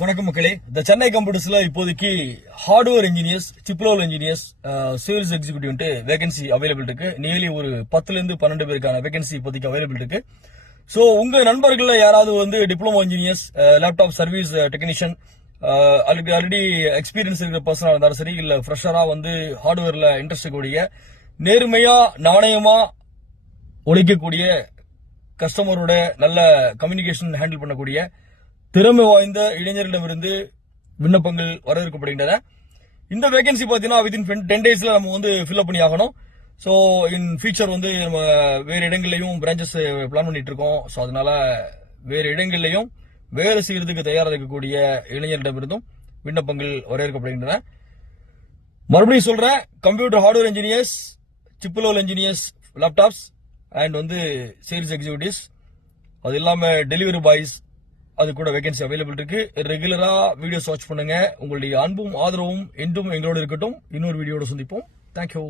வணக்கம் மக்களே. இந்த சென்னை கம்ப்யூட்டர்ஸ்ல இப்போதைக்கு hardware engineers, chip level engineers, sales executive vacancy available இருக்கு. நியர்லி ஒரு 10 இருந்து 12 பேருக்கான வேகன்சி இப்போதைக்கு அவைலபிள் இருக்கு. சோ உங்க நண்பர்கள்ல யாராவது diploma engineers, laptop service technician, already experience இருக்கிற பர்சனா இருந்தாலும் சரி, இல்ல ஃப்ரெஷரா ஹார்ட்வேர்ல இன்ட்ரெஸ்ட் கூடிய, நேர்மையா நாணயமா உழைக்கக்கூடிய, கஸ்டமரோட நல்ல கம்யூனிகேஷன் ஹேண்டில் பண்ணக்கூடிய திறமை வாய்ந்த இளைஞர்களிடமிருந்து விண்ணப்பங்கள் வரவேற்கப்படுகின்றன. இந்த வேகன்சி பாத்தீங்கன்னா வித்தின் 10 டேஸ்ல நம்ம ஃபில் அப் பண்ணி ஆகணும். ஸோ இன் ஃபியூச்சர் நம்ம வேறு இடங்கள்லையும் பிரான்ச்சஸ் பிளான் பண்ணிட்டு இருக்கோம். ஸோ அதனால வேறு இடங்கள்லையும் வேலை செய்யறதுக்கு தயாராக இருக்கக்கூடிய இளைஞர்களிடமிருந்தும் விண்ணப்பங்கள் வரவேற்கப்படுகின்றன. மறுபடியும் சொல்றேன், computer hardware engineers, chip level engineers, laptops and sales executives, அது இல்லாம டெலிவரி பாய்ஸ், அது கூட வேகன்சி அவைலபிள் இருக்கு. ரெகுலரா வீடியோஸ் வாட்ச் பண்ணுங்க. உங்களுடைய அன்பும் ஆதரவும் என்றும் எங்களோடு இருக்கட்டும். இன்னொரு வீடியோட சந்திப்போம். தேங்க்யூ.